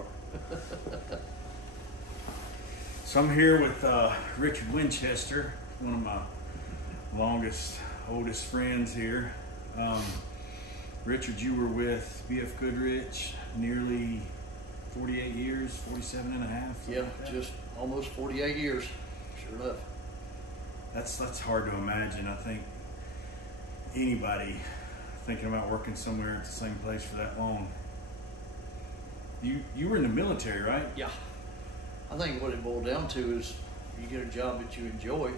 are. So I'm here with Richard Winchester, one of my oldest friends here. Richard, you were with BFGoodrich nearly 48 years, 47 and a half. Yeah, like just almost 48 years, sure enough. That's hard to imagine. I think anybody thinking about working somewhere at the same place for that long. You were in the military, right? Yeah. I think what it boiled down to is you get a job that you enjoy,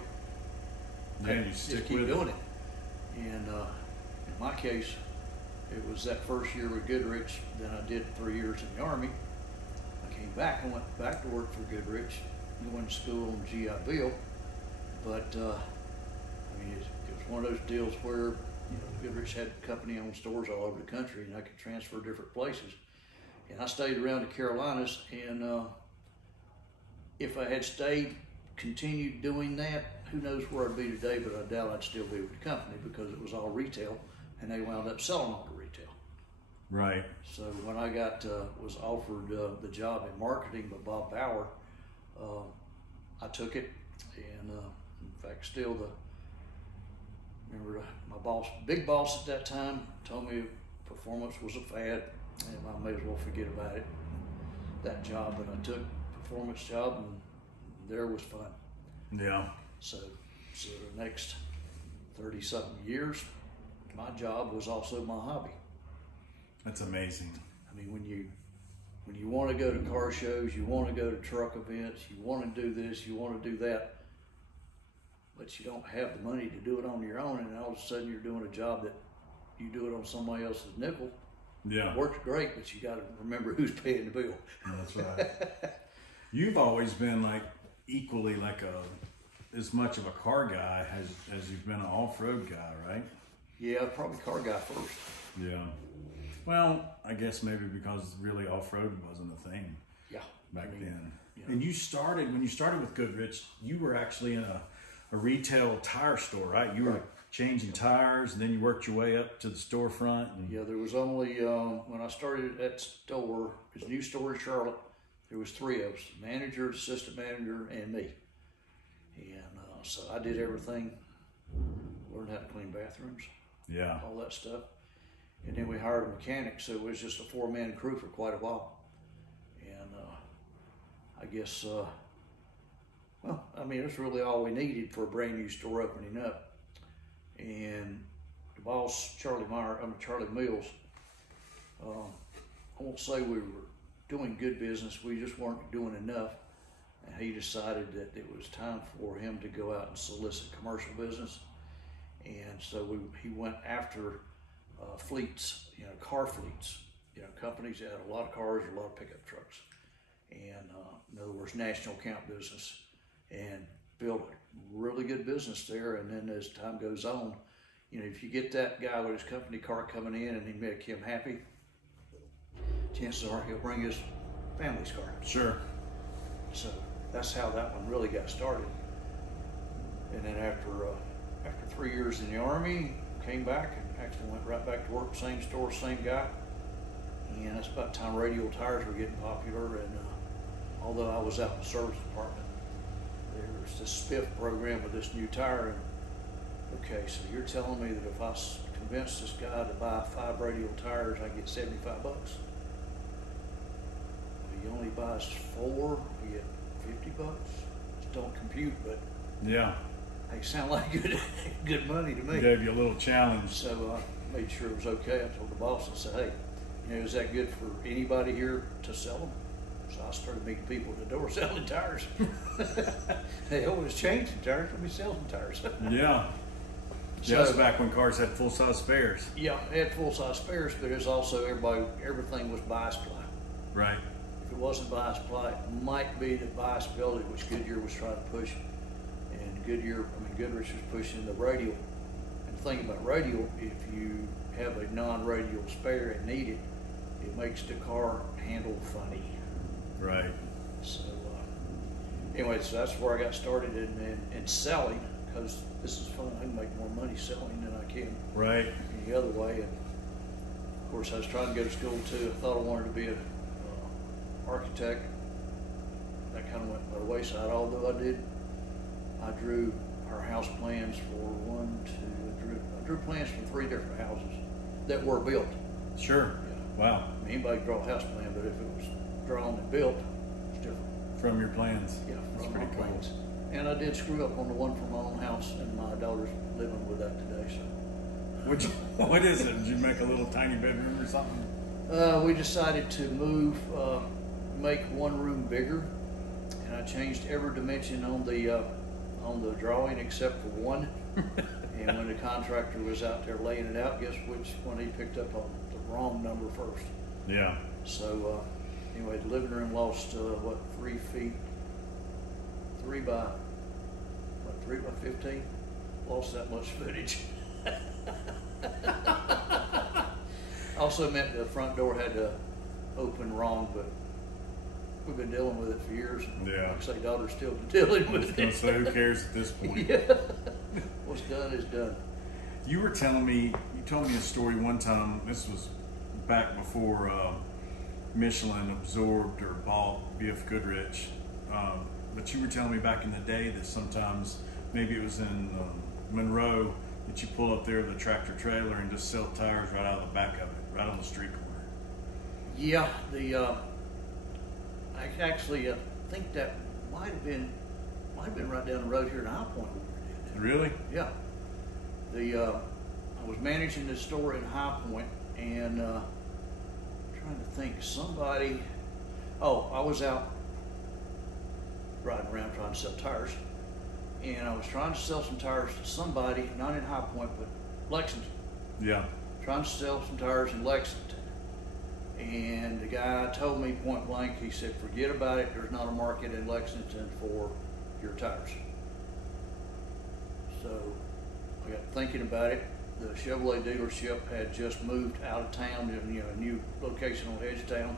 yeah, you stick just keep with doing it. And in my case, it was that first year with Goodrich. Then I did 3 years in the Army. I came back and went back to work for Goodrich, going to school on GI Bill. But I mean, it was one of those deals where Goodrich had company-owned stores all over the country, and I could transfer different places. And I stayed around the Carolinas, and if I had continued doing that, who knows where I'd be today, but I doubt I'd still be with the company because it was all retail, and they wound up selling all the retail. Right. So when I was offered the job in marketing by Bob Bauer, I took it, and in fact, still remember my boss, big boss at that time, told me performance was a fad, and I may as well forget about it. That job, and I took performance job, and there was fun. Yeah. So the next 30-something years, my job was also my hobby. That's amazing. I mean, when you want to go to car shows, you want to go to truck events, you want to do this, you want to do that, but you don't have the money to do it on your own, and all of a sudden you're doing a job that you do it on somebody else's nickel. Yeah. It works great, but you got to remember who's paying the bill. That's right. You've always been like equally like as much of a car guy as you've been an off-road guy, right? Yeah, probably car guy first. Yeah. Well, I guess maybe because really off-road wasn't a thing. Yeah. Back then. You know. And when you started with Goodrich, you were actually in a retail tire store, right? You were changing tires, and then you worked your way up to the storefront. Yeah, there was only, when I started at that store, it was a new store in Charlotte, there was 3 of us, manager, assistant manager, and me. And so I did everything, learned how to clean bathrooms, yeah, all that stuff. And then we hired a mechanic, so it was just a 4-man crew for quite a while. And I guess, well, I mean, it's really all we needed for a brand new store opening up. And the boss, Charlie Mills, I won't say we were doing good business, we just weren't doing enough. And he decided that it was time for him to go out and solicit commercial business. And so he went after fleets, car fleets, companies that had a lot of cars or a lot of pickup trucks. And in other words, national account business, and built a really good business there. And then as time goes on, if you get that guy with his company car coming in and he make him happy, chances are he'll bring his family's car. Sure. So that's how that one really got started. And then after 3 years in the Army, came back and actually went right back to work, same store, same guy. And that's about the time radial tires were getting popular. And although I was out in the service department, there was this spiff program with this new tire. And okay, so you're telling me that if I convince this guy to buy 5 radial tires, I get $75. If he only buys 4, we get $50. Just don't compute, but yeah, they sound like good money to me. Gave you a little challenge. So I made sure it was okay. I told the boss, I said, hey, is that good for anybody here to sell them? So I started meeting people at the door selling tires. They always changing tires. Let me sell some tires. Yeah. So, that's back when cars had full-size spares. Yeah, they had full-size spares, but it was also everything was bias ply. Right. If it wasn't bias ply, it might be the bias building, which Goodyear was trying to push. And Goodrich was pushing the radial. And the thing about radial, if you have a non-radial spare and need it, it makes the car handle funny. Right. So anyway, so that's where I got started in selling, because this is fun. I can make more money selling than I can any other way. And of course, I was trying to go to school too. I thought I wanted to be a architect. That kind of went by the wayside, although I drew our house plans for I drew plans for 3 different houses that were built. Sure. Yeah. Wow. I mean, anybody can draw a house plan, but if it was drawn and built, it's different. From your plans. Yeah, that's from pretty my cool. plans. And I did screw up on the one for my own house, and my daughter's living with that today. So, What is it? Did you make a little tiny bedroom or something? we decided to move, make one room bigger, and I changed every dimension on the drawing except for one. And when the contractor was out there laying it out, guess which one he picked up on? The wrong number first. Yeah. So anyway, the living room lost 3 feet, 3 by 15. Lost that much footage. Also meant the front door had to open wrong, but we've been dealing with it for years. Yeah. Like I say, daughter's still dealing with it. So who cares at this point? Yeah. What's done is done. You told me a story one time. This was back before Michelin absorbed or bought BFGoodrich. But you were telling me back in the day that sometimes, maybe it was in Monroe, that you pull up there with a tractor trailer and just sell tires right out of the back of it, right on the street corner. Yeah, I think that might have been right down the road here in High Point where we did that. Really? Yeah. I was managing this store in High Point, and trying to think, I was out riding around trying to sell tires, and I was trying to sell some tires to somebody, not in High Point, but Lexington. Yeah. Trying to sell some tires in Lexington. And the guy told me point blank, he said, forget about it, there's not a market in Lexington for your tires. So I got thinking about it. The Chevrolet dealership had just moved out of town in a new location on the edge of town.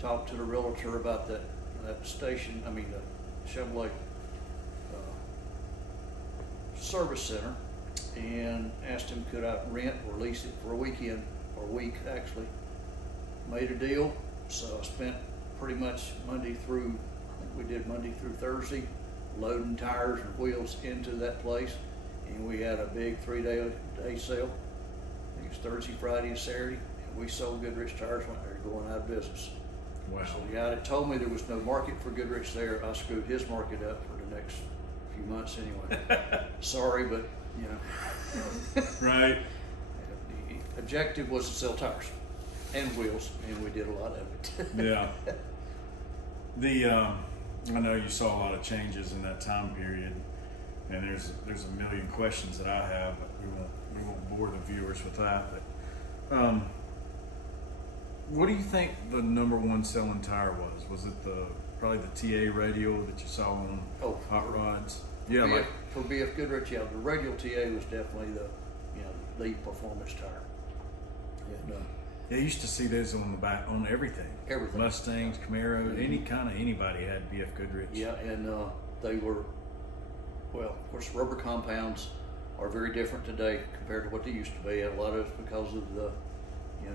Talked to the realtor about that station, the Chevrolet service center, and asked him could I rent or lease it for a weekend, or a week actually. Made a deal, so I spent pretty much Monday through Thursday loading tires and wheels into that place, and we had a big 3-day sale. I think it was Thursday, Friday, and Saturday, and we sold Goodrich tires when they were going out of business. Wow. So the guy that told me there was no market for Goodrich there, I screwed his market up for the next few months anyway. Sorry, but Right. The objective was to sell tires and wheels, and we did a lot of it. Yeah. I know you saw a lot of changes in that time period, and there's a million questions that I have, but we won't bore the viewers with that. But what do you think the #1 selling tire was? Was it probably the TA radial that you saw on hot rods? Yeah, for BFGoodrich, yeah, the radial TA was definitely the lead performance tire. And, yeah, I used to see those on the back on everything. Everything. Mustangs, Camaros, anybody had BFGoodrich. Yeah, and they were, well, of course, rubber compounds are very different today compared to what they used to be. A lot of it's because of the,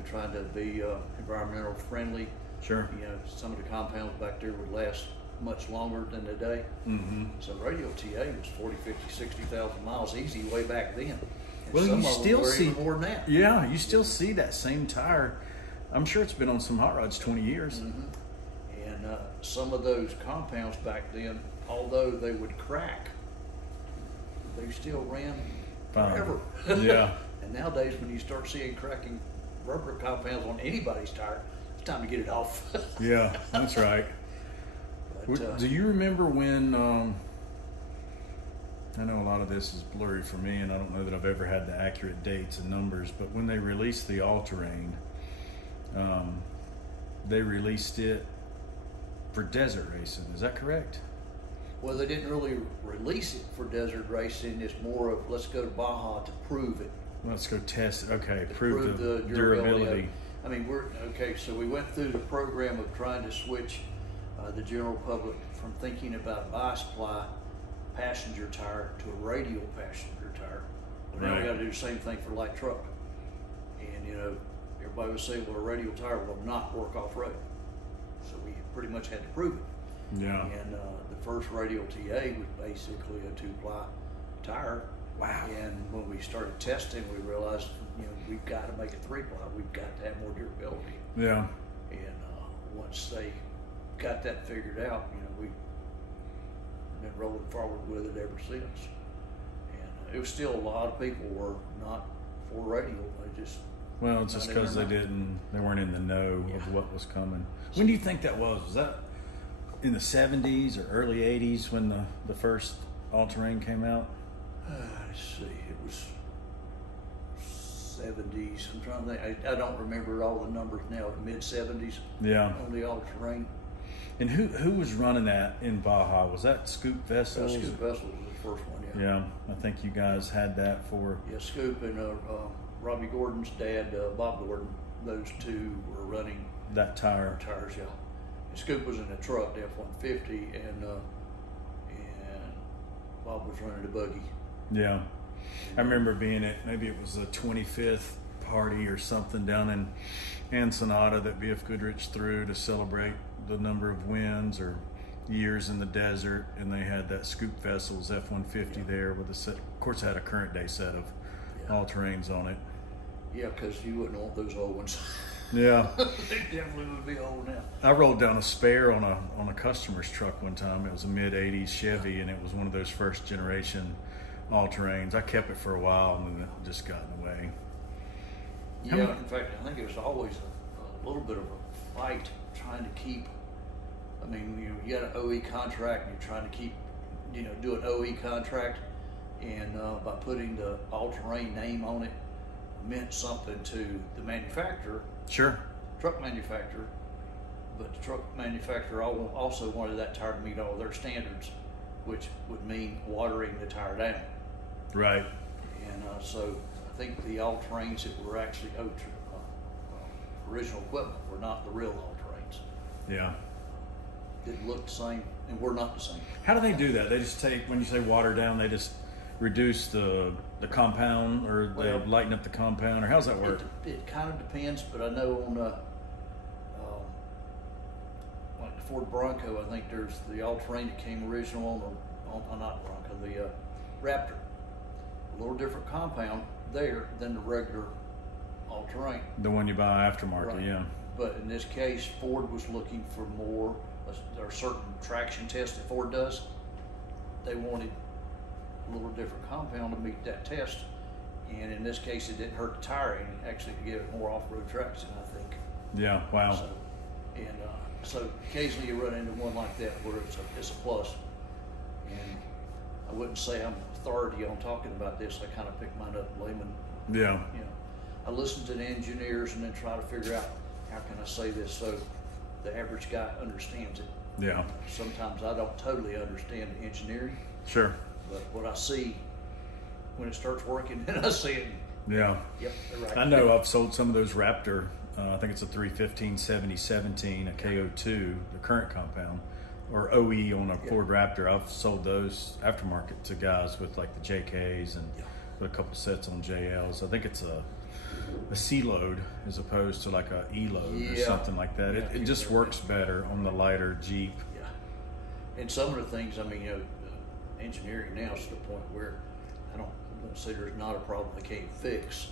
trying to be environmental friendly. Sure. Some of the compounds back there would last much longer than today. Mm-hmm. So radial TA was 40, 50, 60,000 miles easy way back then. And well, some you of them still were see even more than that. Yeah, you still see that same tire. I'm sure it's been on some hot rods 20 years. Mm-hmm. And some of those compounds back then, although they would crack, they still ran forever. Yeah. And nowadays, when you start seeing cracking rubber compounds on anybody's tire, it's time to get it off. Yeah, that's right. But, do you remember when, I know a lot of this is blurry for me, and I don't know that I've ever had the accurate dates and numbers, but when they released the all-terrain, they released it for desert racing. Is that correct? Well, they didn't really release it for desert racing. It's more of, let's go to Baja to prove it. Let's go test it. Okay, To prove the durability. So we went through the program of trying to switch the general public from thinking about a bi-supply passenger tire to a radial passenger tire. Well, now we got to do the same thing for light truck. And everybody was saying, well, a radial tire will not work off-road. So much had to prove it. Yeah. And the first radial TA was basically a 2-ply tire. Wow. And when we started testing, we realized, we've got to make it 3-ply. We've got to have more durability. Yeah. And once they got that figured out, we've been rolling forward with it ever since. And it was still, a lot of people were not for radial. They just, well, it's just because they weren't in the know of what was coming. When do you think that was? Was that in the 70s or early 80s when the first all-terrain came out? Let's see, it was 70s. I'm trying to think. I don't remember all the numbers now. Mid 70s. Yeah. On the all-terrain. And who was running that in Baja? Was that Scoop Vessels? Scoop Vessels was the first one. Yeah. Yeah, I think you guys had that for. Yeah, Scoop and Robbie Gordon's dad, Bob Gordon. Those two were running that tires. Yeah. And Scoop was in a truck, the F-150, and Bob was running a buggy. Yeah, I remember being at, maybe it was the 25th party or something down in Ensenada that BFGoodrich threw to celebrate the number of wins or years in the desert, and they had that Scoop Vessels F-150 there with a set. Of course, it had a current day set of all-terrains on it. Yeah, because you wouldn't want those old ones. Yeah. They definitely would be old now. I rolled down a spare on a customer's truck one time. It was a mid-'80s Chevy, and it was one of those first-generation all-terrains. I kept it for a while, and then it just got in the way. Yeah, in fact, I think it was always a little bit of a fight trying to keep. I mean, you got an OE contract, and you're trying to keep, do an OE contract, and by putting the all-terrain name on it meant something to the manufacturer. Sure. Truck manufacturer, but the truck manufacturer also wanted that tire to meet all their standards, which would mean watering the tire down. Right. And so I think the all-terrains that were actually original equipment were not the real all-terrains. Yeah. Didn't look the same, and we're not the same. How do they do that? They just take, when you say water down, they just reduce the compound, or they lighten up the compound, or how's that work? It kind of depends, but I know on like the Ford Bronco, I think there's the all-terrain that came original on not Bronco, the Raptor. A little different compound there than the regular all-terrain. The one you buy aftermarket, Right. Yeah. But in this case, Ford was looking for more. There are certain traction tests that Ford does. They wanted a little different compound to meet that test, and in this case, it didn't hurt the tire any. Actually, to give it more off-road traction, I think. Yeah. Wow. So, so occasionally you run into one like that where it's a plus. And I wouldn't say I'm authority on talking about this. I kind of pick mine up layman. Yeah. I listen to the engineers and then try to figure out how can I say this so the average guy understands it. Yeah. Sometimes I don't totally understand the engineering. Sure. But what I see when it starts working, then I see it. Yeah. Yep, they're right. I know I've sold some of those Raptor. I think it's a 315 7017, a KO2, the current compound, or OE on a Ford Raptor. I've sold those aftermarket to guys with like the JKs and put a couple sets on JLs. I think it's a C load as opposed to like a E load or something like that. It just works better on the lighter Jeep. Yeah. And some of the things, I mean, engineering now is to the point where I don't say there's not a problem they can't fix,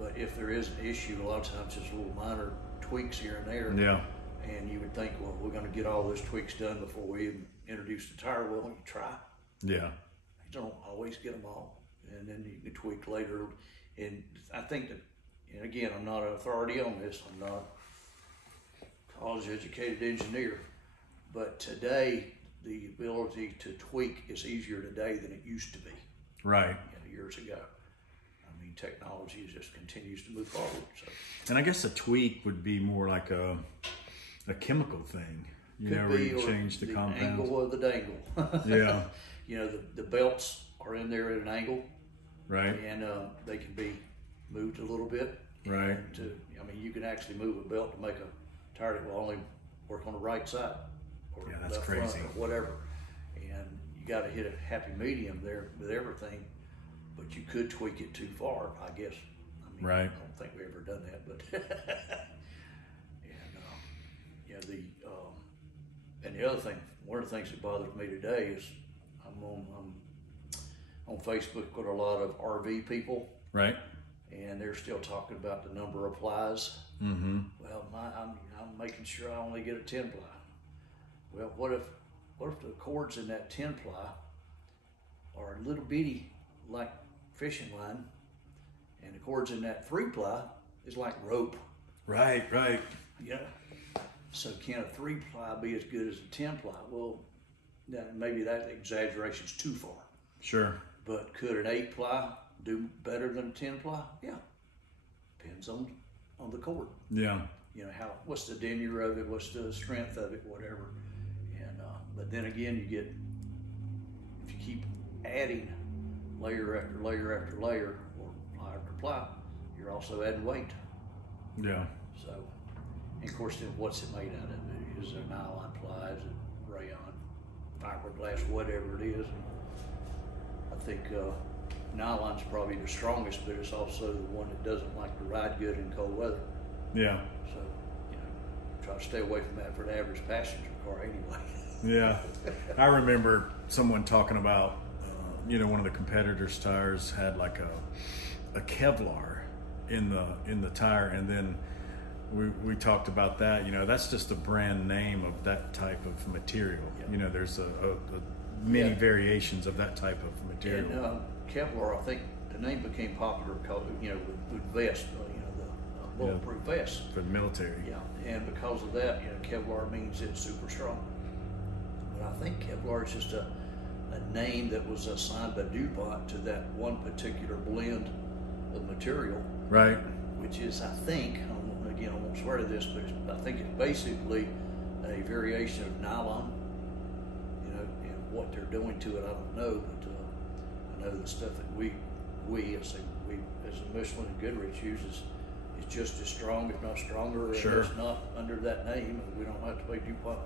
but if there is an issue, a lot of times it's little minor tweaks here and there. Yeah. And you would think, well, we're going to get all those tweaks done before we even introduce the tire. Well, you try. Yeah. You don't always get them all, and then you can tweak later. And I think that, and again, I'm not an authority on this. I'm not a college-educated engineer, but today the ability to tweak is easier today than it used to be. Right. Years ago. I mean, technology just continues to move forward. So. And I guess a tweak would be more like a chemical thing. Where you change the compound. Angle of the dangle. Yeah. The belts are in there at an angle. Right. And they can be moved a little bit. Right. You can actually move a belt to make a tire that will only work on the right side. Or that's left crazy. front or whatever. And you got to hit a happy medium there with everything. But you could tweak it too far, I guess. Right. I don't think we've ever done that, but the other thing, one of the things that bothers me today is I'm on Facebook with a lot of RV people, Right. and they're still talking about the number of plies. Mm-hmm. Well, I'm making sure I only get a 10 ply. Well, what if the cords in that 10 ply are little bitty like fishing line, and the cords in that 3 ply is like rope? Right, right. Yeah. So can a 3 ply be as good as a 10 ply? Well, maybe that exaggeration's too far. Sure. But could an 8 ply do better than a 10 ply? Yeah. Depends on the cord. Yeah. You know, what's the denier of it, what's the strength of it, whatever. And but then again, if you keep adding layer after layer after layer, or ply after ply, you're also adding weight. Yeah. So, and of course, then what's it made out of? Is it nylon ply, is it rayon, fiberglass, whatever it is. I think nylon's probably the strongest, but it's also the one that doesn't like to ride good in cold weather. Yeah. So, you know, try to stay away from that for the average passenger car anyway. Yeah. I remember someone talking about, one of the competitors' tires had like a Kevlar in the tire, and then we talked about that. That's just a brand name of that type of material. Yeah. There's a many variations of that type of material. And Kevlar, I think the name became popular because with vest, the bulletproof vest for the military. Yeah, and because of that, Kevlar means it's super strong. But I think Kevlar is just a name that was assigned by DuPont to that one particular blend of material. Right. Which is, I think, again, I won't swear to this, but I think it's basically a variation of nylon. And what they're doing to it, I don't know, but I know the stuff that we as a Michelin and Goodrich uses is just as strong, if not stronger, Sure. And it's not under that name, and we don't have to pay DuPont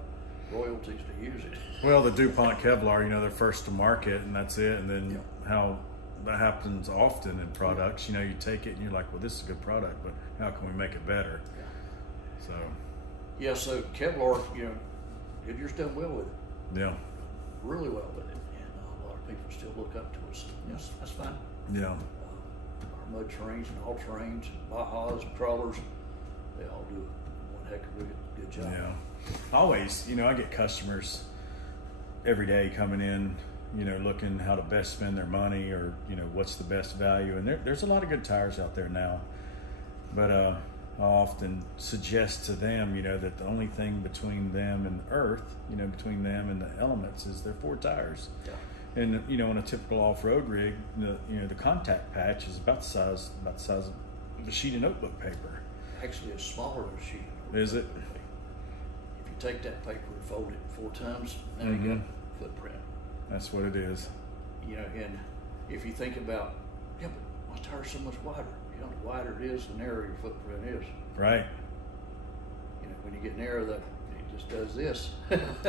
royalties to use it. Well, the DuPont Kevlar, they're first to market, and that's it. And then how that happens often in products, you take it and you're like, well, this is a good product, but how can we make it better? Yeah. So Kevlar, Goodyear's done well with it. Yeah. Really well with it, and a lot of people still look up to us. Yes, that's fine. Yeah. Our mud terrains and all terrains, Bajas and crawlers, they all do one heck of a good job. Yeah. Always, I get customers every day coming in, looking how to best spend their money, or, what's the best value. And there's a lot of good tires out there now. But I often suggest to them, that the only thing between them and Earth, between them and the elements, is their 4 tires. Yeah. And, on a typical off-road rig, the contact patch is about the size of a sheet of notebook paper. Actually, it's smaller than a sheet. Is it? If you take that paper and fold it 4 times, now you got a footprint. That's what it is. And if you think about, but my tire's so much wider. The wider it is, the narrower your footprint is. Right. When you get narrow, it just does this.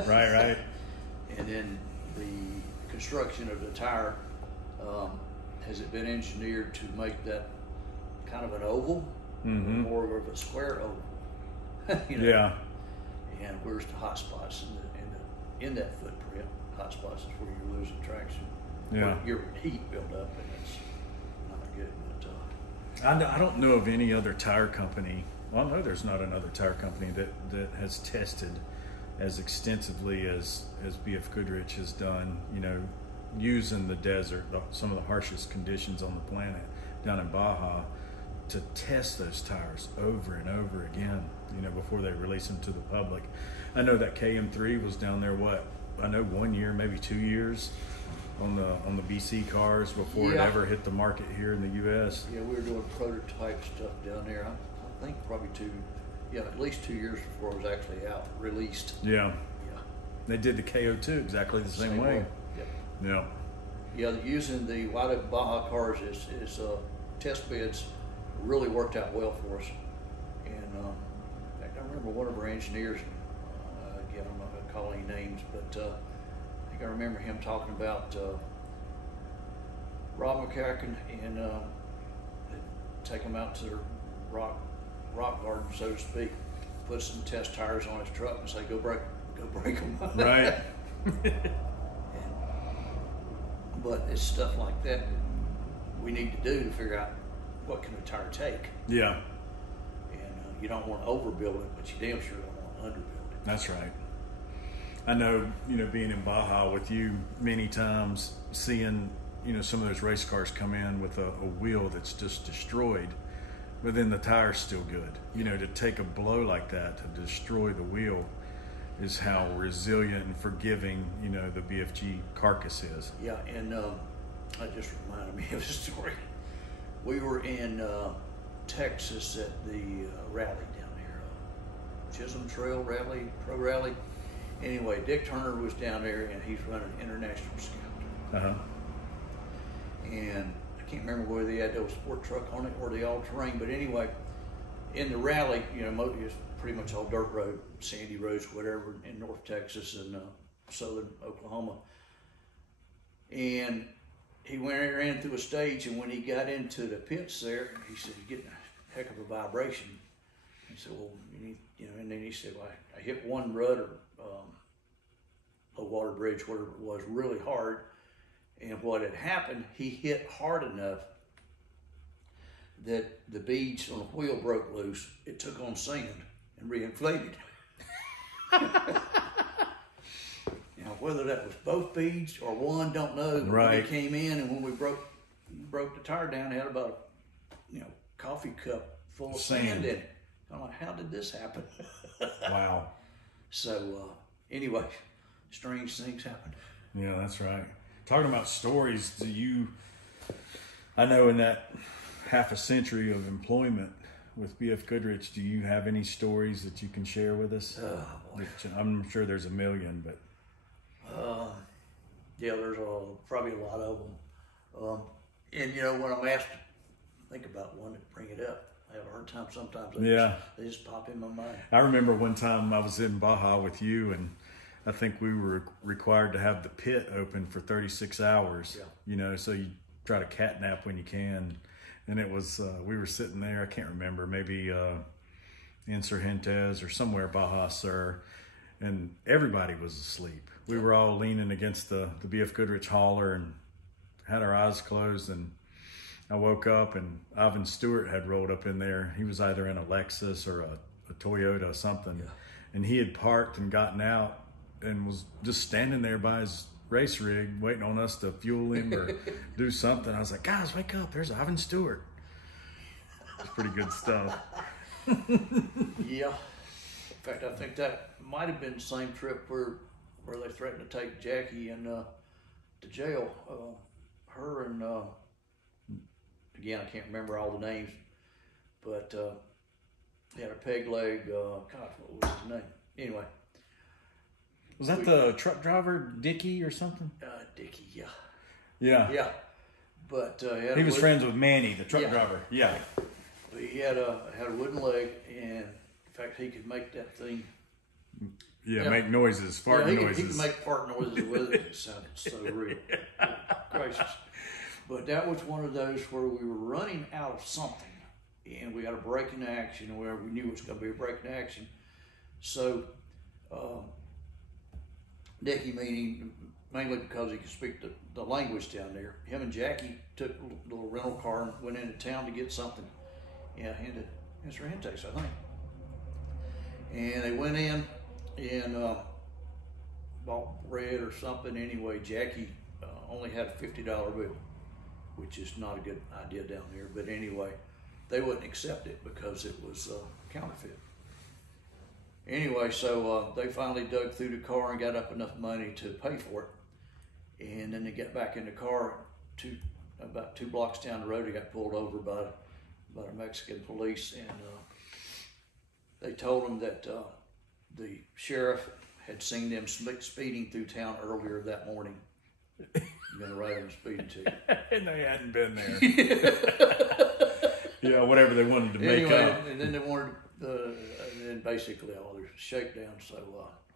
Right. And then the construction of the tire, has it been engineered to make that kind of an oval, or more of a square oval? Yeah. And where's the hot spots in that footprint? Hot spots is where you're losing traction. Yeah. Your heat build up, and it's not good. I don't know of any other tire company. Well, no, there's not another tire company that has tested as extensively as BF Goodrich has done, using the desert, some of the harshest conditions on the planet down in Baja, to test those tires over and over again, before they release them to the public. I know that KM3 was down there, 1 year, maybe 2 years on the BC cars before it ever hit the market here in the U.S. Yeah, we were doing prototype stuff down there. I think probably at least 2 years before it was actually out, released. Yeah. They did the KO2 exactly the same way. Yep. Yeah, using the White Oak Baja cars is test beds really worked out well for us. And in fact, I remember one of our engineers, again, I'm not going to call any names, but I think I remember him talking about Rob McCracken, and take him out to the rock garden, so to speak, put some test tires on his truck and say, go go break them. Right. But it's stuff like that we need to do to figure out what can a tire take. Yeah. And you don't want to overbuild it, but you damn sure don't want to underbuild it. That's right. I know, being in Baja with you many times, seeing, some of those race cars come in with a wheel that's just destroyed, but then the tire's still good. To take a blow like that, to destroy the wheel, is how resilient and forgiving, the BFG carcass is. Yeah, and that just reminded me of a story. We were in Texas at the rally down there, Chisholm Trail Rally, Pro Rally. Anyway, Dick Turner was down there, and he's running International Scout. Uh-huh. And I can't remember whether they had those sport truck on it or the all-terrain, but anyway, in the rally, it's pretty much all dirt road, sandy roads, whatever, in North Texas and southern Oklahoma. And he ran through a stage, and when he got into the pits there, he said, "You're getting a heck of a vibration." He said, "Well, you need," and then he said, "Well, I hit one rut or a water bridge, whatever it was, really hard. And what had happened, he hit hard enough that the beads on the wheel broke loose. It took on sand and reinflated." Now, whether that was both beads or one, don't know. Right. When he came in, and when we broke the tire down, it had about a coffee cup full of sand in it. I'm like, how did this happen? Wow. So anyway, strange things happen. Yeah, that's right. Talking about stories, I know in that half a century of employment with BF Goodrich, do you have any stories that you can share with us? Boy. I'm sure there's a million, but. Yeah, there's probably a lot of them. And when I'm asked to think about one to bring it up, I have a hard time sometimes. They just pop in my mind. I remember one time I was in Baja with you, and I think we were required to have the pit open for 36 hours. Yeah. So you try to catnap when you can. And it was, we were sitting there, I can't remember, maybe in Surgentes or somewhere, Baja Sur, and everybody was asleep. We were all leaning against the BF Goodrich hauler and had our eyes closed, and I woke up and Ivan Stewart had rolled up in there. He was either in a Lexus or a Toyota or something. Yeah. And he had parked and gotten out and was just standing there by his race rig waiting on us to fuel him or do something. I was like, "Guys, wake up, there's Ivan Stewart." It's pretty good stuff. Yeah. In fact, I think that might have been the same trip where they threatened to take Jackie and to jail. Her and again, I can't remember all the names, but he had a peg leg. God, what was his name? Anyway. Was that the truck driver, Dickie or something? Dickie, yeah. Yeah. Yeah. But he was friends with Manny, the truck driver. Yeah. He had a wooden leg, and in fact, he could make that thing. Yeah, make noises, fart noises. He could make fart noises with it. It sounded so real. Gracious. But that was one of those where we were running out of something, and we had a break in action where we knew it was going to be a break in action. So, Dickie, mainly because he could speak the language down there, him and Jackie took a little rental car and went into town to get something. Yeah, into Surgentes, I think. And they went in and bought bread or something. Anyway, Jackie only had a $50 bill, which is not a good idea down there. But anyway, they wouldn't accept it because it was counterfeit. Anyway, so they finally dug through the car and got up enough money to pay for it. And then they got back in the car. About 2 blocks down the road, they got pulled over by the Mexican police, and they told them that the sheriff had seen them speeding through town earlier that morning. Gonna write them a speeding ticket. And they hadn't been there. Yeah, whatever they wanted to make up. And then they wanted, and then basically all their shakedown. So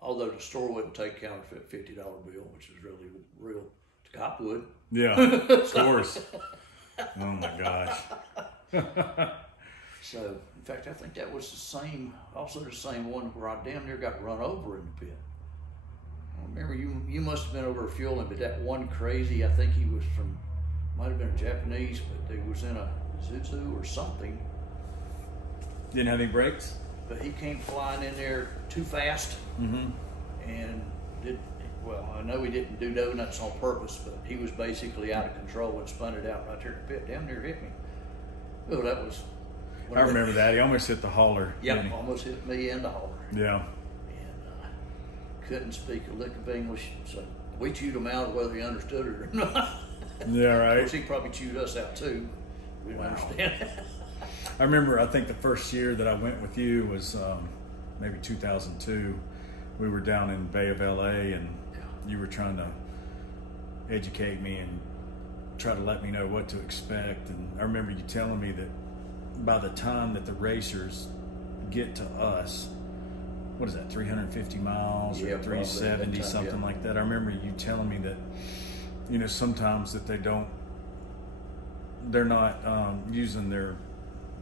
although the store wouldn't take counterfeit $50 bill, which is really real, the cop would. Yeah, of course. Oh my gosh. So, in fact, I think that was also the same one where I damn near got run over in the pit. I remember you must have been over fueling, but that one crazy, I think he was from, might have been a Japanese, but he was in a Zuzu or something. Didn't have any brakes? But he came flying in there too fast and well, I know he didn't do donuts on purpose, but he was basically out of control and spun it out right there in the pit. Damn near hit me. Oh, that was... I remember that. He almost hit the hauler. Yep, almost hit me and the hauler. Yeah. And couldn't speak a lick of English, so we chewed him out whether he understood it or not. Yeah, right. Of course, he probably chewed us out too. We didn't understand. I remember, I think the first year that I went with you was maybe 2002. We were down in Bay of LA, and you were trying to educate me and try to let me know what to expect. And I remember you telling me that by the time that the racers get to us, what is that, 350 miles or 370, something like that. I remember you telling me that, you know, sometimes that they're not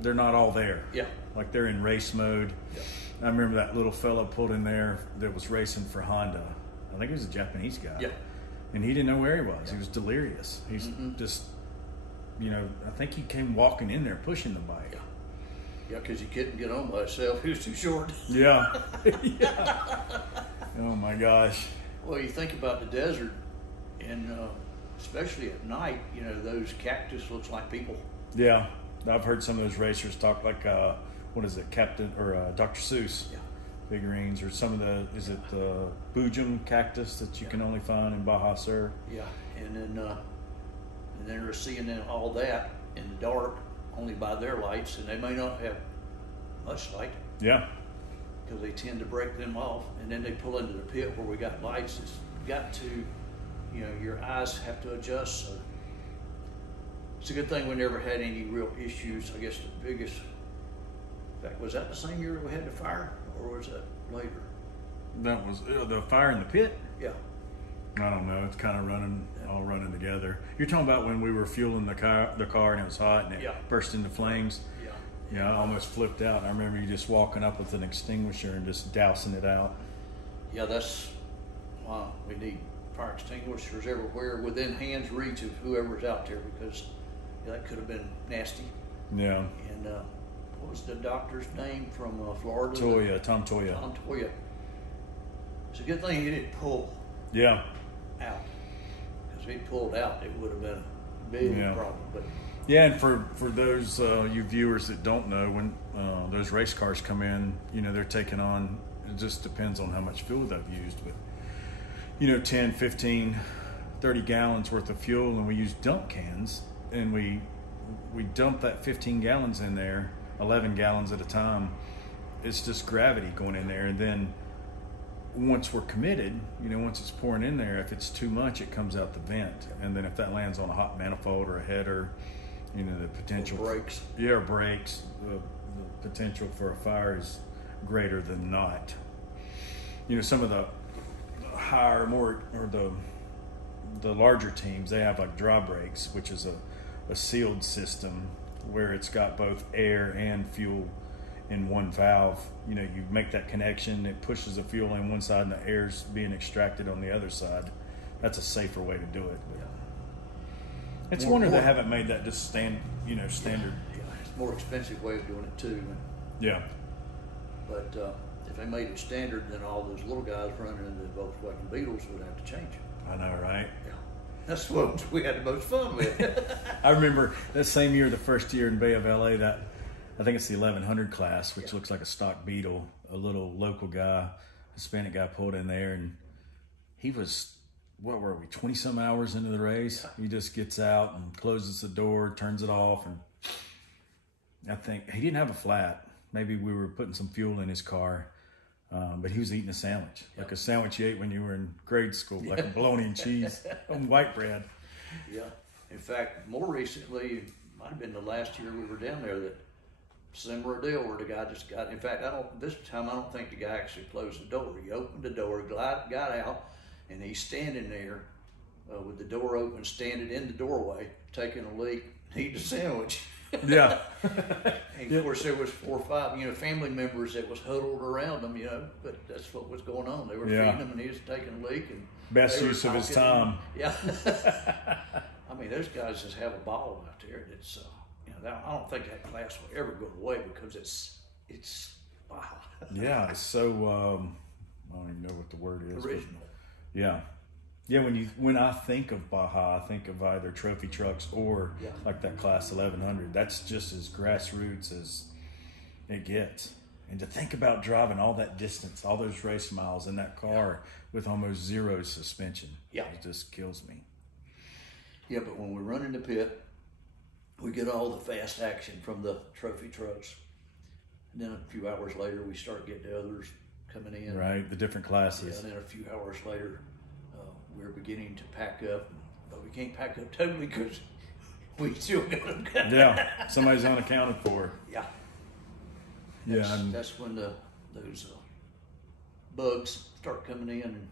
they're not all there. Yeah. Like they're in race mode. Yeah. I remember that little fellow pulled in there that was racing for Honda. I think he was a Japanese guy. Yeah. And he didn't know where he was. He was delirious. He's just, you know, I think he came walking in there pushing the bike. Yeah. Yeah, because he couldn't get on by himself. He was too short. Yeah. Yeah. Oh my gosh. Well, you think about the desert, and especially at night, you know, those cactus looks like people. Yeah. I've heard some of those racers talk like, what is it, Captain or Dr. Seuss figurines, or some of the, is it the Boojum cactus that you can only find in Baja Sur? Yeah, and then they're seeing all that in the dark only by their lights, and they may not have much light. Yeah. Because they tend to break them off, and then they pull into the pit where we got lights. It's got to, you know, your eyes have to adjust. So it's a good thing we never had any real issues. I guess the biggest, in fact, was that the same year that we had the fire, or was that later? That was the fire in the pit? Yeah. I don't know. It's kind of all running together. You're talking about when we were fueling the car and it was hot and it burst into flames? Yeah. Yeah, I almost flipped out. I remember you just walking up with an extinguisher and just dousing it out. Yeah, that's why we need fire extinguishers everywhere within hand's reach of whoever's out there, because that could have been nasty. Yeah. And what was the doctor's name from Florida? Tom Toya. Tom Toya. It's a good thing he didn't pull Yeah. out, because if he pulled out, it would have been a big problem. But yeah, and for those you viewers that don't know, when those race cars come in, you know, they're taking on, it just depends on how much fuel they've used, but, you know, 10, 15, 30 gallons worth of fuel, and we use dump cans, and we dump that 15 gallons in there, 11 gallons at a time. It's just gravity going in there, and then once we're committed, you know, once it's pouring in there, if it's too much, it comes out the vent. And then if that lands on a hot manifold or a header, you know, the potential brakes. The potential for a fire is greater than not. You know, some of the higher, more, or the larger teams, they have like dry brakes, which is a sealed system where it's got both air and fuel in one valve. You know, you make that connection, it pushes the fuel in one side and the air's being extracted on the other side. That's a safer way to do it. But it's a wonder they haven't made that just standard. Yeah, it's a more expensive way of doing it too. Yeah. But if they made it standard, then all those little guys running into the Volkswagen Beetles would have to change. I know, right? Yeah. That's what we had the most fun with. I remember that same year, the first year in Bay of LA, that I think it's the 1100 class, which looks like a stock Beetle. A little local guy, Hispanic guy, pulled in there, and he was, what were we, 20 some hours into the race? He just gets out and closes the door, turns it off, and I think he didn't have a flat. Maybe we were putting some fuel in his car, but he was eating a sandwich, like a sandwich you ate when you were in grade school, like a bologna and cheese on white bread. Yeah. In fact, more recently, it might have been the last year we were down there, that similar deal where the guy just got, in fact, this time I don't think the guy actually closed the door. He opened the door, got out, and he's standing there with the door open, standing in the doorway, taking a leak, eating a sandwich. Yeah. And of course, there was 4 or 5, family members that was huddled around them, but that's what was going on. They were feeding him, and he was taking a leak. And best use of his time. Yeah. I mean, those guys just have a ball out there. It's, I don't think that class will ever go away because it's wow. Yeah, it's so, I don't even know what the word is. Original. Yeah. Yeah, when I think of Baja, I think of either trophy trucks or like that class 1100. That's just as grassroots as it gets. And to think about driving all that distance, all those race miles in that car with almost zero suspension, it just kills me. Yeah, but when we run in the pit, we get all the fast action from the trophy trucks. And then a few hours later, we start getting the others coming in. Right, the different classes. Yeah, and then a few hours later, we're beginning to pack up, but we can't pack up totally because we still got them coming. Yeah, somebody's unaccounted for. Yeah. That's when those bugs start coming in, and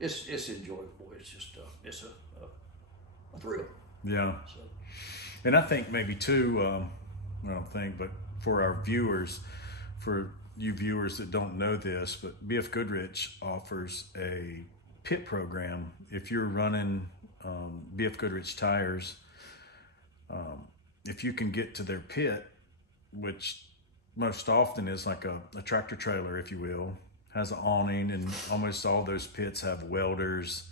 it's enjoyable. It's just it's a thrill. Yeah. So. And I think maybe too, I don't think, but for our viewers, for you viewers that don't know this, but BF Goodrich offers a pit program. If you're running BF Goodrich tires, if you can get to their pit, which most often is like a tractor trailer, if you will, has an awning, and almost all those pits have welders,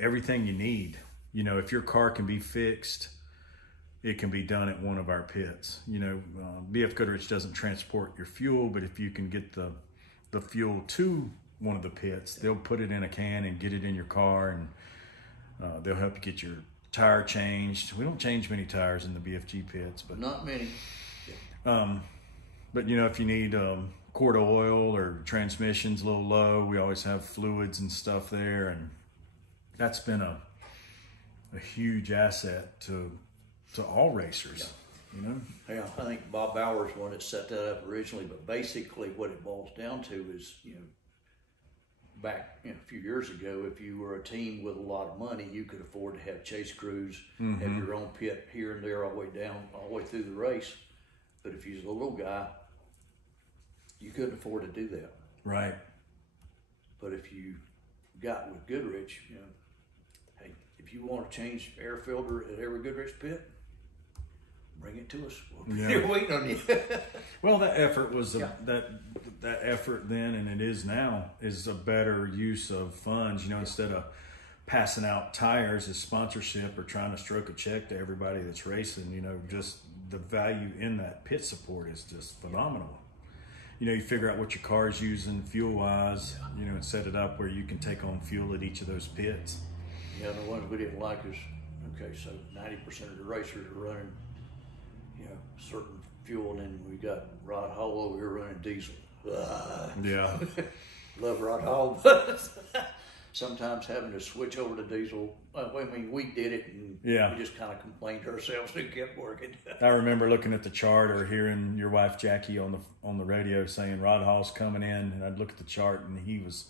everything you need. If your car can be fixed, it can be done at one of our pits. BF Goodrich doesn't transport your fuel, but if you can get the fuel to one of the pits, they'll put it in a can and get it in your car, and they'll help you get your tire changed. We don't change many tires in the BFG pits, but not many. But if you need quart of oil or transmission's a little low, we always have fluids and stuff there, and that's been a huge asset to all racers. Yeah, I think Bob Bauer's one that set that up originally, but basically what it boils down to is, back a few years ago, if you were a team with a lot of money, you could afford to have chase crews, have your own pit here and there all the way down, all the way through the race. But if you was a little guy, you couldn't afford to do that. Right. But if you got with Goodrich, hey, if you want to change air filter at every Goodrich pit, bring it to us. We'll be here waiting on you. Well, that effort was that effort then, and it is now, is a better use of funds. Instead of passing out tires as sponsorship or trying to stroke a check to everybody that's racing, just the value in that pit support is just phenomenal. You figure out what your car is using fuel-wise, and set it up where you can take on fuel at each of those pits. Yeah, the ones we didn't like is, so 90% of the racers are running, certain fuel, and then we got Rod Hall over here running diesel. Yeah. Love Rod Hall, but sometimes having to switch over to diesel. We did it, and we just kind of complained to ourselves and kept working. I remember looking at the chart or hearing your wife Jackie on the radio saying Rod Hall's coming in, and I'd look at the chart, and he was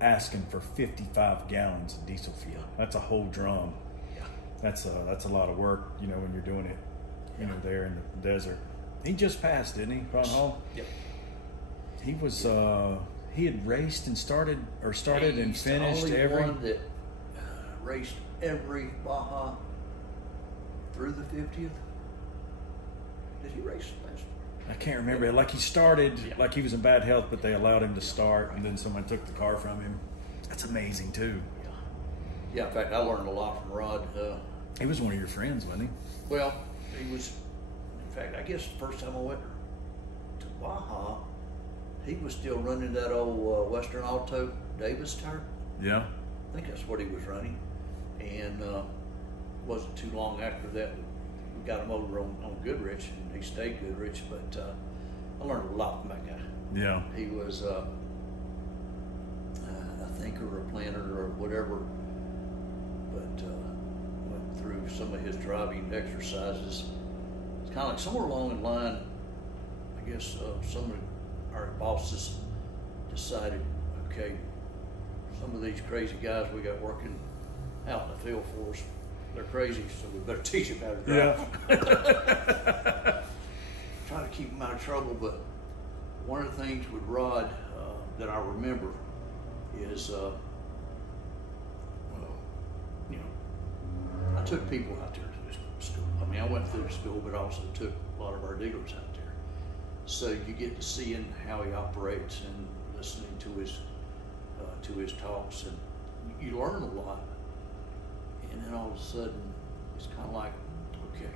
asking for 55 gallons of diesel fuel. That's a whole drum. Yeah. That's a lot of work, when you're doing it, there in the desert. He just passed, didn't he, Rod Hall? Yep. He was he had raced and started and finished the only every one that raced every Baja through the 50th. Did he race last year? I can't remember. Like he started, like he was in bad health, but they allowed him to start, and then someone took the car from him. That's amazing too. Yeah. In fact, I learned a lot from Rod. He was one of your friends, wasn't he? Well, he was. In fact, I guess the first time I went to Baja, he was still running that old Western Auto Davis tire. Yeah. I think that's what he was running. And wasn't too long after that, we got him over on Goodrich, and he stayed Goodrich. But I learned a lot from that guy. Yeah. He was a thinker or a planner or whatever, but went through some of his driving exercises. It's kind of like somewhere along the line, I guess some of our bosses decided, okay, some of these crazy guys we got working out in the field for us, they're crazy, so we better teach them how to drive. Yeah. Trying to keep them out of trouble, but one of the things with Rod that I remember is, well, you know, I took people out there to this school. I mean, I went through the school, but also took a lot of our dealers out there. So you get to seeing how he operates and listening to his talks, and you learn a lot. And then all of a sudden, it's kind of like, okay,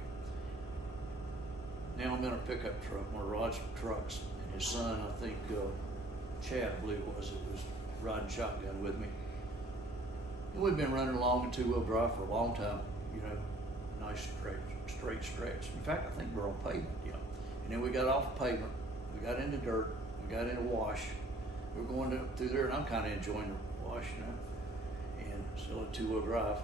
now I'm in a pickup truck, one of Rod's trucks, and his son, I think, Chad, I believe it was riding shotgun with me. And we've been running along in two-wheel drive for a long time, you know, nice straight stretch. In fact, I think we're on pavement, yeah. And then we got off pavement, we got into dirt, we got into wash. We were going through there, and I'm kind of enjoying the wash, you know, and still a two-wheel drive.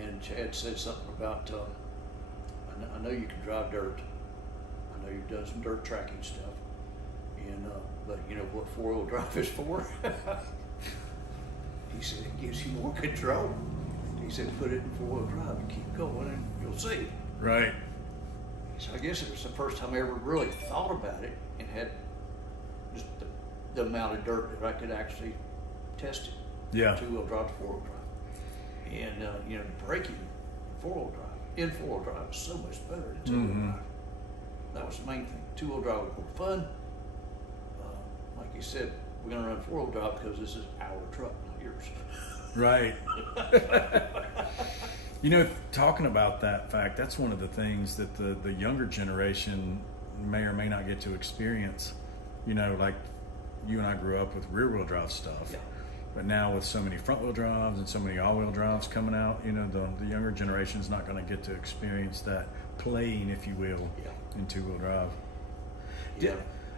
And Chad said something about, I know you can drive dirt. I know you've done some dirt tracking stuff. And, but you know what four-wheel drive is for? He said, it gives you more control. He said, put it in four-wheel drive and keep going and you'll see. Right. So I guess it was the first time I ever really thought about it and had just the amount of dirt that I could actually test it. Yeah. Two-wheel drive to four-wheel drive. And, you know, braking four-wheel drive, in four-wheel drive is so much better than two-wheel drive. That was the main thing. Two-wheel drive was more fun. Like you said, we're going to run four-wheel drive because this is our truck, not yours. Right. You know, talking about that fact, that's one of the things that the younger generation may or may not get to experience. You know, like you and I grew up with rear-wheel drive stuff. Yeah. But now with so many front-wheel drives and so many all-wheel drives coming out, you know, the younger generation's not going to get to experience that playing, if you will, in two-wheel drive. Yeah.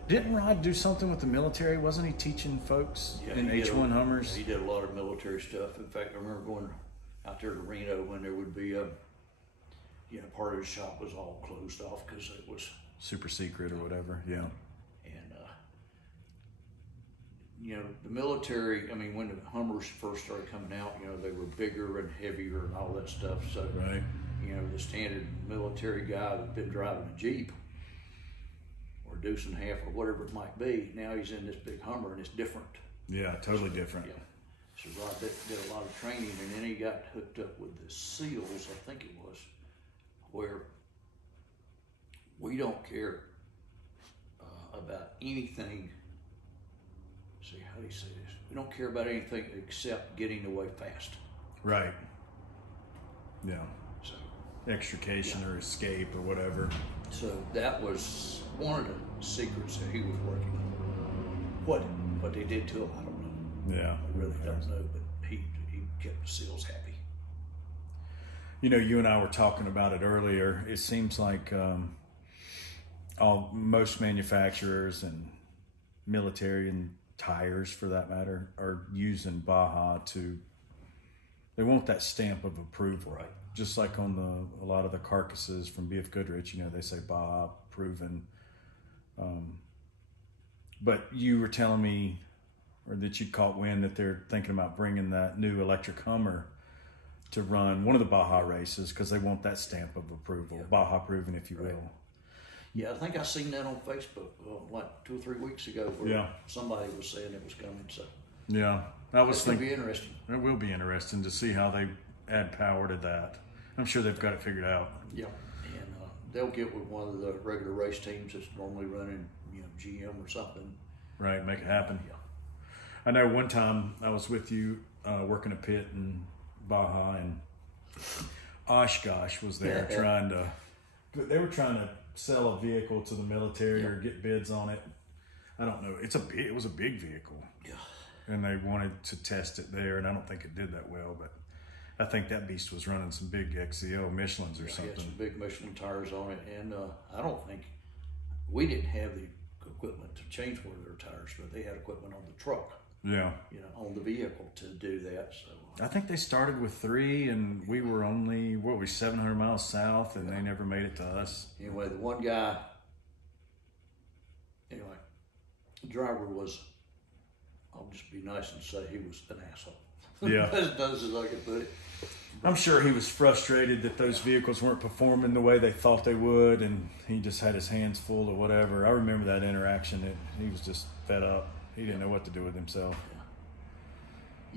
Didn't Rod do something with the military? Wasn't he teaching folks in H1 Hummers? Yeah, he did a lot of military stuff. In fact, I remember going out there to Reno when there would be, you know, part of his shop was all closed off because it was super secret or whatever. Yeah. And you know, the military. I mean, when the Hummers first started coming out, you know, they were bigger and heavier and all that stuff. So, right. You know, the standard military guy that'd been driving a Jeep or deuce and a half or whatever it might be, now he's in this big Hummer and it's different. Yeah, totally different. Yeah. So Rod did a lot of training, and then he got hooked up with the SEALs, I think it was, where we don't care about anything. See, how do you say this? We don't care about anything except getting away fast. Right. Yeah. So extrication or escape or whatever. So that was one of the secrets that he was working on. What they did to him, I don't know. Yeah. I really don't know, but he kept the SEALs happy. You know, you and I were talking about it earlier. It seems like most manufacturers and military and tires, for that matter, are using Baja they want that stamp of approval. Right. Just like on a lot of the carcasses from BFGoodrich, you know, they say Baja proven. But you were telling me, or that you'd caught wind that they're thinking about bringing that new electric Hummer to run one of the Baja races because they want that stamp of approval, Baja proven, if you will. Yeah, I think I seen that on Facebook like 2 or 3 weeks ago where somebody was saying it was coming. So yeah, that's going to be interesting. It will be interesting to see how they add power to that. I'm sure they've got it figured out. Yeah, and they'll get with one of the regular race teams that's normally running, you know, GM or something. Right, make it happen. Yeah. I know one time I was with you working a pit in Baja, and Oshkosh was there they were trying to sell a vehicle to the military or get bids on it. I don't know. It was a big vehicle. Yeah. And they wanted to test it there, and I don't think it did that well, but I think that beast was running some big XCO Michelins or something. Had some big Michelin tires on it, and I don't think we didn't have the equipment to change one of their tires, but they had equipment on the truck. Yeah. You know, on the vehicle to do that. So I think they started with 3, and we were only 700 miles south, and they never made it to us. Anyway, the one guy, the driver was, I'll just be nice and say he was an asshole. Yeah. As does as I can put it. I'm sure he was frustrated that those vehicles weren't performing the way they thought they would, and he just had his hands full or whatever. I remember that interaction. He was just fed up. He didn't know what to do with himself.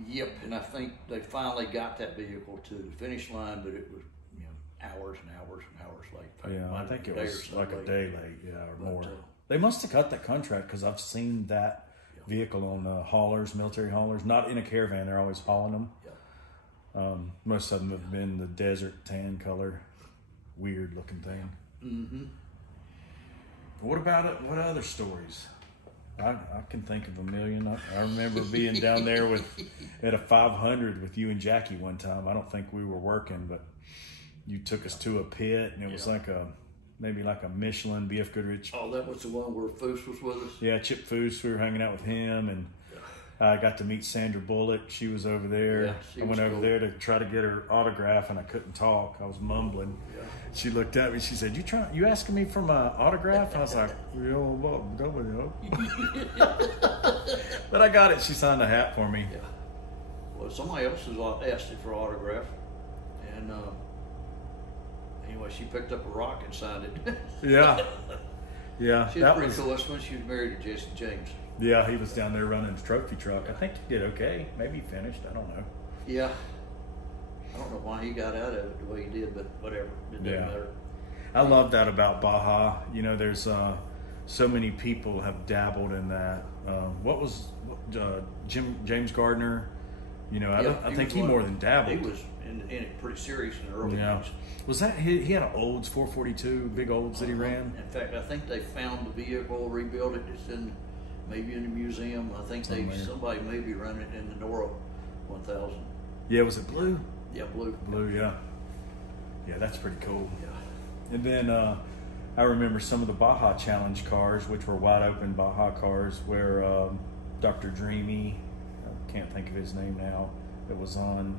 Yep, and I think they finally got that vehicle to the finish line, but it was, hours and hours and hours late. Yeah, I think it was like a day late, yeah, or more. But, they must have cut that contract because I've seen that vehicle on haulers, military haulers, not in a caravan. They're always hauling them. Most of them have been the desert tan color, weird looking thing. Mm-hmm. What about it? What other stories? I can think of a million. I remember being down there at a 500 with you and Jackie one time. I don't think we were working, but you took us to a pit, and it was like maybe like a Michelin BFGoodrich. Oh, that was the one where Foose was with us? Yeah, Chip Foose. We were hanging out with him, and I got to meet Sandra Bullitt. She was over there. Yeah, I went over there to try to get her autograph, and I couldn't talk. I was mumbling. Yeah. She looked at me. She said, "You asking me for my autograph?" I was like, but I got it. She signed a hat for me. Yeah. Well, somebody else has asked you for an autograph, and anyway, she picked up a rock and signed it. Yeah. Yeah. She was pretty cool. That's when she was married to Jesse James. Yeah, he was down there running his trophy truck. I think he did okay. Maybe he finished. I don't know. Yeah. I don't know why he got out of it the way he did, but whatever. It doesn't matter. I love that about Baja. There's so many people have dabbled in that. James Gardner? I think he more than dabbled. He was in it pretty serious in the early days. Was that he had an Olds 442, big Olds that he ran? In fact, I think they found the vehicle, rebuilt it. It's maybe in the museum. I think somebody maybe run it in the Nora 1000. Yeah, was it blue? Yeah, blue. Blue, yeah. Yeah, that's pretty cool. Yeah. And then I remember some of the Baja Challenge cars, which were wide open Baja cars, where Dr. Dreamy, I can't think of his name now, it was on,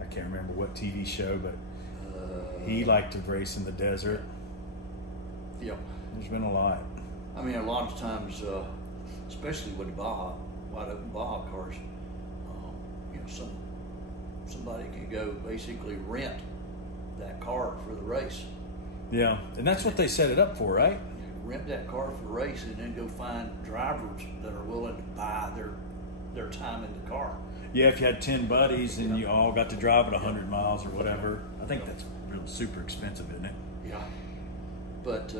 I can't remember what TV show, but he liked to race in the desert. Yeah. There's been a lot. I mean, a lot of times, especially with the Baja, wide open Baja cars, somebody can go basically rent that car for the race. Yeah, and that's what they set it up for, right? Rent that car for the race and then go find drivers that are willing to buy their time in the car. Yeah, if you had 10 buddies and you all got to drive at 100 miles or whatever, I think that's real super expensive, isn't it? Yeah. But,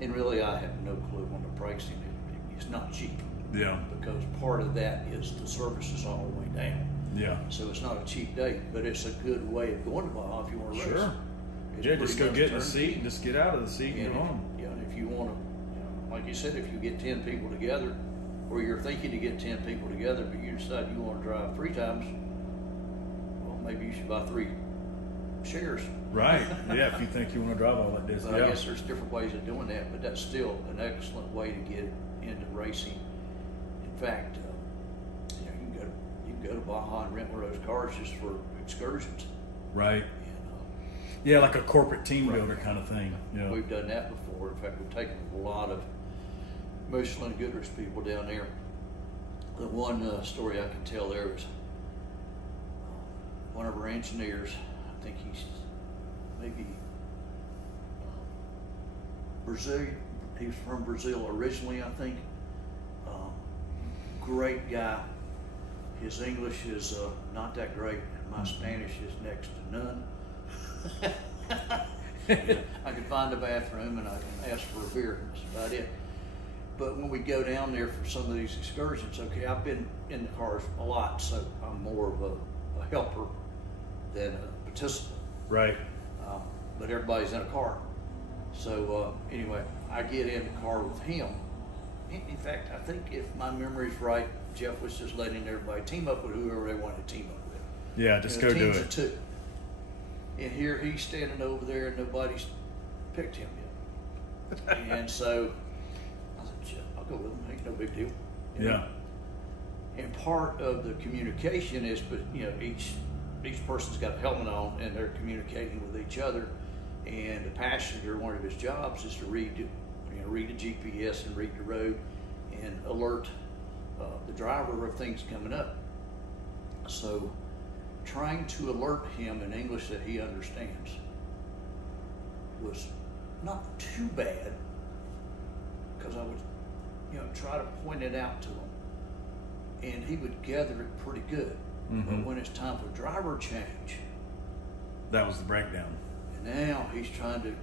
and really I have no clue on the pricing. It's not cheap. Yeah. Because part of that is the service is all the way down. Yeah. So it's not a cheap date, but it's a good way of going to Baja if you want to race. Sure. It's just go get in the seat and just get out of the seat and go home. Yeah, and if you want to, like you said, if you get 10 people together, or you're thinking to get 10 people together, but you decide you want to drive 3 times, well, maybe you should buy 3 shares. Right. Yeah, if you think you want to drive all that distance. I guess there's different ways of doing that, but that's still an excellent way to get into racing. In fact, you can go to Baja and rent one of those cars just for excursions. Right. And, yeah, like a corporate team builder kind of thing. Yeah. We've done that before. In fact, we've taken a lot of Michelin Goodrich people down there. The one story I can tell there was one of our engineers, I think he's maybe Brazil. He's from Brazil originally, I think. Great guy. His English is not that great, and my Spanish is next to none. I can find a bathroom and I can ask for a beer. That's about it. But when we go down there for some of these excursions, okay, I've been in the cars a lot, so I'm more of a helper than a participant. Right. But everybody's in a car. So anyway, I get in the car with him. In fact, I think if my memory's right, Jeff was just letting everybody team up with whoever they wanted to team up with. Yeah, just go do it. Teams of 2. And here he's standing over there and nobody's picked him yet. And so I said, Jeff, I'll go with him. Ain't no big deal. Yeah. And part of the communication is, but each person's got a helmet on and they're communicating with each other. And the passenger, one of his jobs is to read the GPS and read the road and alert the driver of things coming up. So trying to alert him in English that he understands was not too bad, because I would, try to point it out to him, and he would gather it pretty good. But when it's time for driver change, that was the breakdown. And now he's trying to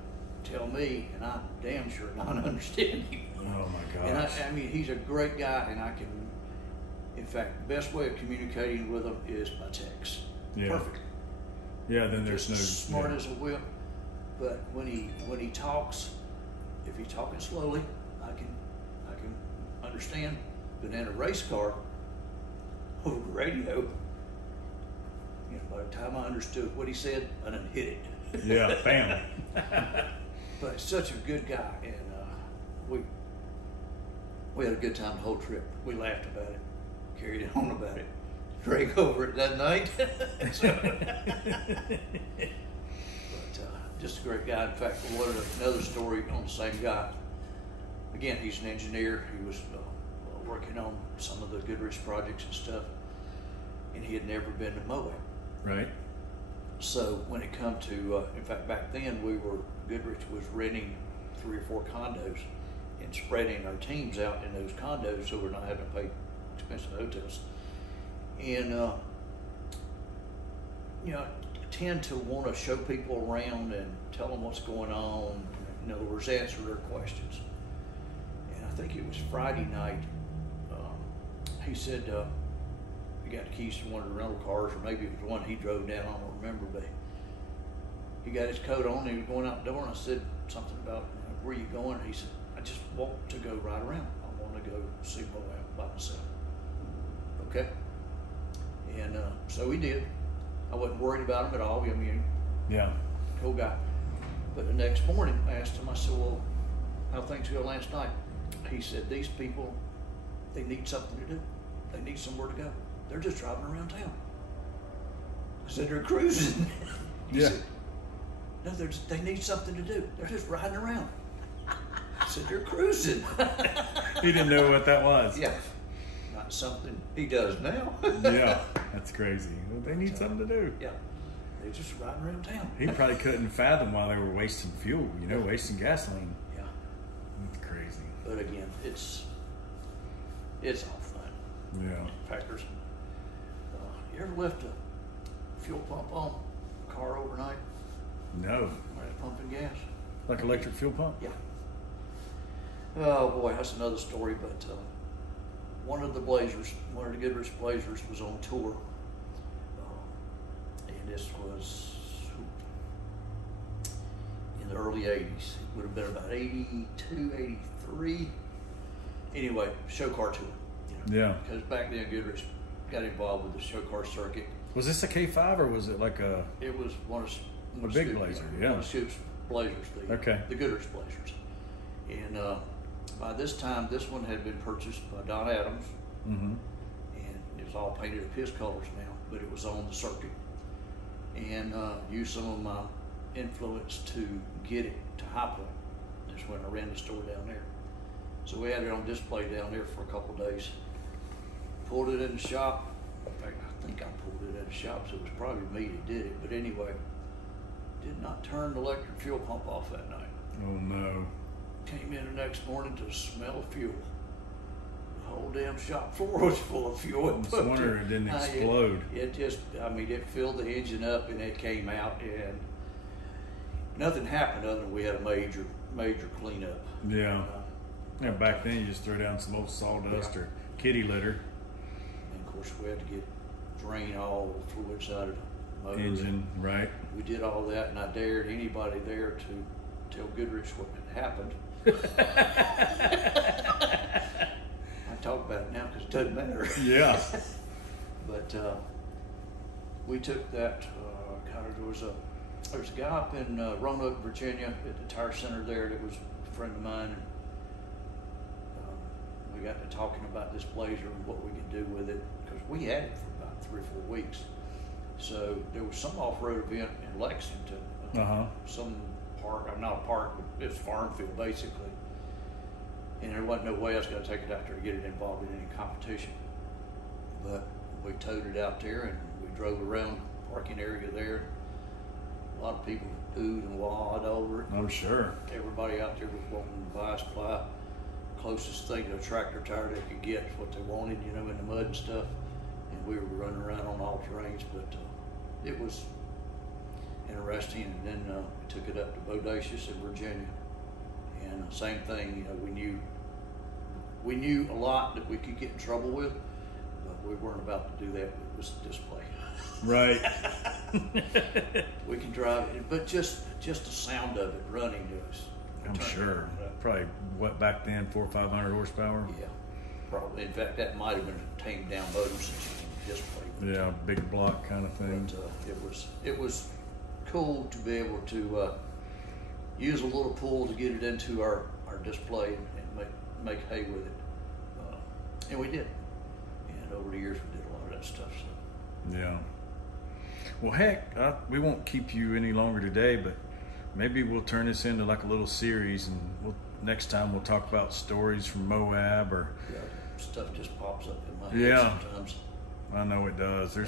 tell me, and I'm damn sure not understanding. Oh my gosh. And I mean, he's a great guy, and I can, in fact, the best way of communicating with him is by text. Yeah. Perfect. Yeah, then there's Just smart as a whip. But when he talks, if he's talking slowly, I can understand. But in a race car, over the radio, by the time I understood what he said, I done hit it. Yeah, bam. But such a good guy, and we had a good time the whole trip. We laughed about it, carried on about it, drank over it that night. But just a great guy. In fact, another story on the same guy. Again, he's an engineer. He was working on some of the Goodrich projects and stuff, and he had never been to Moab. Right. So when it come to, in fact, back then Goodrich was renting 3 or 4 condos and spreading our teams out in those condos, so we're not having to pay expensive hotels. And I tend to want to show people around and tell them what's going on. In other words, answer their questions. And I think it was Friday night. He said he got the keys to one of the rental cars, or maybe it was the one he drove down. I don't remember, but he got his coat on and he was going out the door, and I said something about, where you going? He said, I just walked to go right around. I want to go see Moab by myself. Okay. And so we did. I wasn't worried about him at all. I mean, yeah, cool guy. But the next morning I asked him, I said, well, how things go last night? He said, these people, they need something to do. They need somewhere to go. They're just driving around town. I said, they're cruising. He said, no, they need something to do. They're just riding around. I said, they're cruising. He didn't know what that was. Yeah. Not something he does now. Yeah, that's crazy. Well, they need something to do. Yeah. They're just riding around town. He probably couldn't fathom why they were wasting fuel, wasting gasoline. Yeah. That's crazy. But again, it's all fun. Yeah. In fact, you ever left a fuel pump on a car overnight? No. While it's pumping gas? Like electric fuel pump? Yeah. Oh boy, that's another story. But one of the Goodrich Blazers was on tour, and this was in the early '80s. It would have been about 82, 83. Anyway, show car tour. Yeah. Because back then Goodrich got involved with the show car circuit. Was this a K5 or was it like a? It was one of big Scoop's, Blazer, yeah. One of Scoop's Blazers, the Goodrich Blazers. And by this time, this one had been purchased by Don Adams, and it was all painted up his colors now, but it was on the circuit. And used some of my influence to get it to High Point. That's when I ran the store down there. So we had it on display down there for a couple of days. Pulled it in the shop. In fact, I think I pulled it in the shop, so it was probably me that did it. But anyway, did not turn the electric fuel pump off that night. Oh no. Came in the next morning to smell of fuel. The whole damn shop floor was full of fuel. I was wondering it didn't explode. It just, it filled the engine up and it came out, and nothing happened other than we had a major cleanup. Yeah. Yeah, back then you just throw down some old sawdust or kitty litter. And of course we had to drain all the fluids out of the motor. Engine, right. We did all that, and I dared anybody there to tell Goodrich what had happened. I talk about it now because it doesn't matter. Yeah. But we took that, there was a guy up in Roanoke, Virginia at the tire center there that was a friend of mine. And, we got to talking about this Blazer and what we could do with it, because we had it for about 3 or 4 weeks. So there was some off-road event in Lexington, some park, not a park, but it's farm field basically. and there wasn't no way I was going to take it out there to get it involved in any competition. But we towed it out there, and we drove around the parking area there. A lot of people oohed and wah'd over it. I'm sure. Everybody out there was wanting to buy supply. Closest thing to a tractor tire they could get what they wanted, you know, in the mud and stuff. And we were running around on all terrains, but it was interesting. And then we took it up to Bodacious in Virginia, and same thing. You know, we knew a lot that we could get in trouble with, but we weren't about to do that. It was a display. Right. We can drive it, but just the sound of it running to us. I'm sure. Probably what back then, 400 or 500 horsepower. Yeah, probably. In fact, that might have been a tamed down motor since you display. Yeah, big block kind of thing. But it was cool to be able to use a little pull to get it into our display and make hay with it, and we did. And over the years, we did a lot of that stuff. So. Yeah. Well, heck, we won't keep you any longer today, but maybe we'll turn this into like a little series, and next time we'll talk about stories from Moab or. Yeah, stuff just pops up in my head sometimes. I know it does. You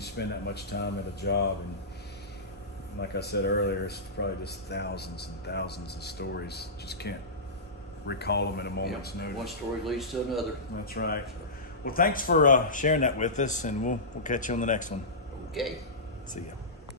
spend that much time at a job, and like I said earlier, it's probably just thousands and thousands of stories. Just can't recall them in a moment's notice. One story leads to another. That's right. Well, thanks for sharing that with us, and we'll catch you on the next one. Okay. See ya.